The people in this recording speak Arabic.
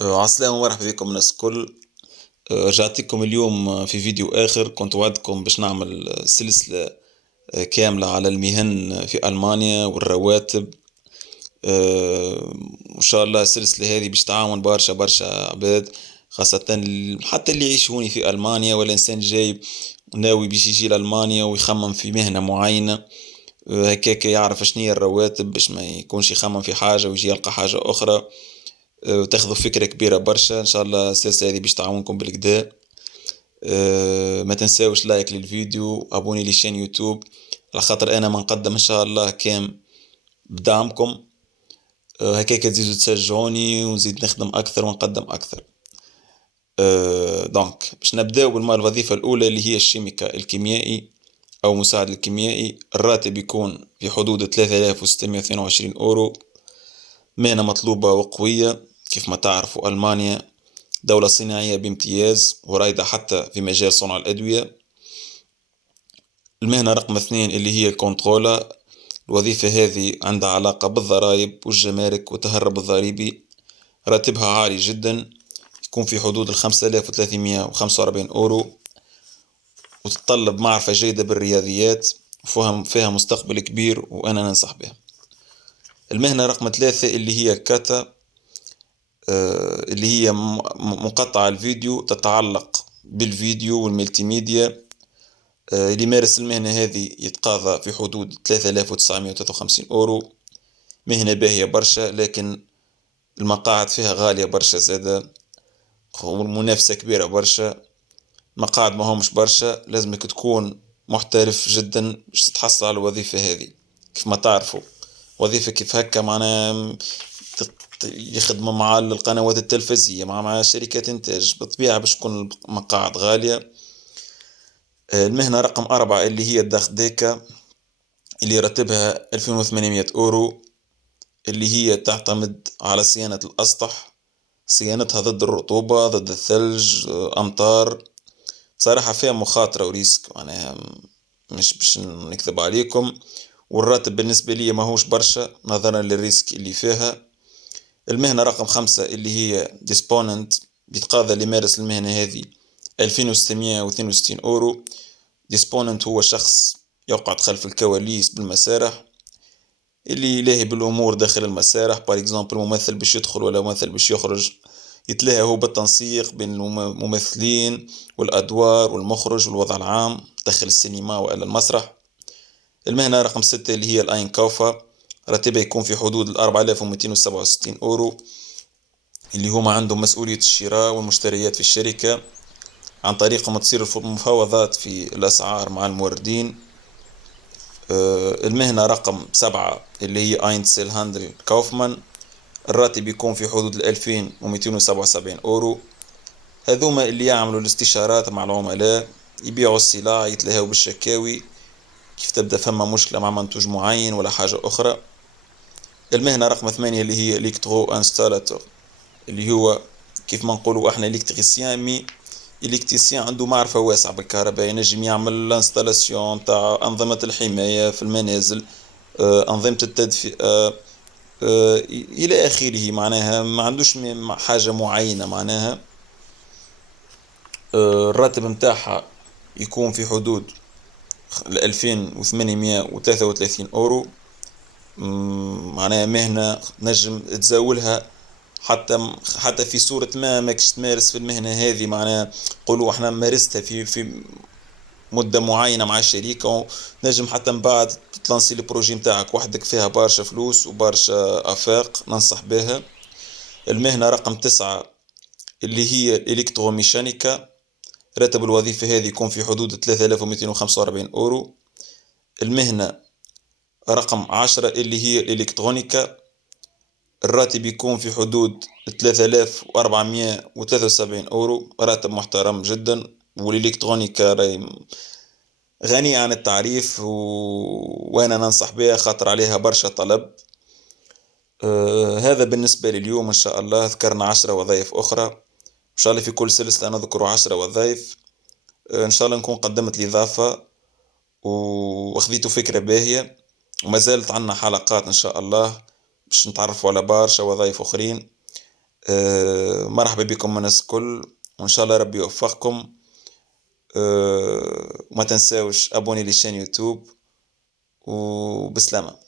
عسلامة ومرحبا بكم الناس الكل. رجعت لكم اليوم في فيديو آخر. كنت وعدتكم باش نعمل سلسلة كاملة على المهن في ألمانيا والرواتب. إن شاء الله السلسلة هذه باش تعاون برشا برشا عباد، خاصة حتى اللي يعيش هوني في ألمانيا، ولا إنسان جاي ناوي باش يجي لألمانيا ويخمم في مهنة معينة. هكاك يعرف شنيا الرواتب باش ما يكونش يخمم في حاجة ويجي يلقى حاجة أخرى. وتاخذوا فكرة كبيرة برشا. إن شاء الله السلسلة هذه باش تعاونكم بالكدا. ما تنساوش لايك للفيديو، ابوني للشان يوتيوب، على خاطر انا ما نقدم ان شاء الله كام بدعمكم. هكاك تزيدوا تشجعوني ونزيد نخدم اكثر ونقدم اكثر. دونك باش نبداو الوظيفة الاولى اللي هي الشيميكا الكيميائي او مساعد الكيميائي. الراتب يكون في حدود 3622 اورو. مهنة مطلوبة وقوية. كيف ما تعرفوا ألمانيا دولة صناعية بامتياز ورائدة حتى في مجال صنع الأدوية. المهنة رقم اثنين اللي هي الكنترولا. الوظيفة هذه عندها علاقة بالضرائب والجمارك والتهرب الضريبي. راتبها عالي جدا، يكون في حدود 5345 أورو، وتتطلب معرفة جيدة بالرياضيات وفهم فيها مستقبل كبير وأنا ننصح بها. المهنة رقم ثلاثة اللي هي الكاتا، اللي هي مقطع الفيديو، تتعلق بالفيديو والملتي ميديا. اللي يمارس المهنة هذه يتقاضى في حدود 3953 أورو. مهنة باهية برشا، لكن المقاعد فيها غالية برشا زادة، والمنافسة كبيرة برشا. مقاعد ما همش برشا، لازمك تكون محترف جدا باش تتحصل على الوظيفة هذه. كيف ما تعرفوا وظيفة كيف هكا معنا يخدموا مع القنوات التلفزية مع شركات إنتاج، بالطبيعة باش تكون المقاعد غالية. المهنة رقم أربعة اللي هي الداخ ديكا، اللي راتبها 2800 أورو، اللي هي تعتمد على صيانة الأسطح، صيانتها ضد الرطوبة ضد الثلج، أمطار. بصراحة فيها مخاطرة وريسك، معناها مش باش نكذب عليكم. والراتب بالنسبة لي ماهوش برشا نظرا للريسك اللي فيها. المهنة رقم خمسة اللي هي ديسبوننت، بيتقاضى اللي يمارس المهنة هذه 2662 أورو. ديسبوننت هو شخص يقعد خلف الكواليس بالمسارح، اللي يلاهي بالأمور داخل المسارح. بار اكزومبل ممثل باش يدخل ولا ممثل باش يخرج، يتلاهى هو بالتنسيق بين الممثلين والأدوار والمخرج والوضع العام داخل السينما ولا المسرح. المهنة رقم ستة اللي هي الأين كوفا، راتبها يكون في حدود 4267 أورو، اللي هما عندهم مسؤولية الشراء والمشتريات في الشركة. عن طريقهم تصير المفاوضات في الأسعار مع الموردين. المهنة رقم سبعة اللي هي أينسل هاندل كوفمان، الراتب يكون في حدود 2277 أورو. هذوما اللي يعملوا الاستشارات مع العملاء، يبيعوا السلع، يتلهوا بالشكاوي كيف تبدأ فما مشكلة مع منتوج معين ولا حاجة أخرى. المهنة رقم ثمانية اللي هي إلكترو انستالاتور، اللي هو كيف ما نقولوا احنا إلكتريسيان، مي إلكتريسيان عنده معرفة واسعة بالكهرباء، ينجم يعمل الانستالاسيون تاع أنظمة الحماية في المنازل، أنظمة التدفئة، إلى آخره. معناها ما عندوش حاجة معينة معناها. الراتب متاعها يكون في حدود 2833 أورو. معناها مهنة نجم تزاولها حتى في صورة ما ماكش تمارس في المهنة هذه. معناها قولوا احنا مارستها في مدة معينة مع الشركة، ونجم حتى من بعد تلانسي البروجي متاعك وحدك، فيها برشا فلوس وبرشا آفاق، ننصح بها. المهنة رقم تسعة اللي هي الإلكتروميشانيكا، راتب الوظيفة هذه يكون في حدود 3245 أورو. المهنة رقم عشرة اللي هي الإلكترونيكا، الراتب يكون في حدود 3473 أورو، راتب محترم جدا. والإلكترونيكا راهي غنية عن التعريف وأنا ننصح بها خاطر عليها برشا طلب. هذا بالنسبة لي اليوم. إن شاء الله ذكرنا 10 وظائف أخرى، إن شاء الله في كل سلسلة نذكر 10 وظائف. إن شاء الله نكون قدمت الإضافة وأخذيتوا فكرة باهية، وما زالت عنا حلقات إن شاء الله باش نتعرفوا على برشا وظائف أخرين. مرحبا بكم الناس الكل، وإن شاء الله ربي يوفقكم. وما تنساوش أبوني للشان يوتيوب، وبسلامة.